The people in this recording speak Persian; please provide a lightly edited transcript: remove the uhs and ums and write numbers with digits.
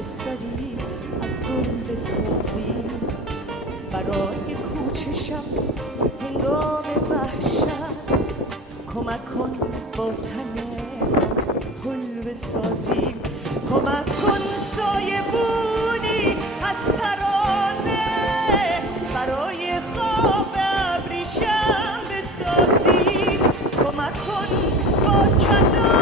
بستری از گل بسازی برای کوچه شب هنگام وحشت کمک کن با تنه پل بسازی کمک کن سایه بونی از ترانه برای خواب ابریشم بسازی کمک کن با کنار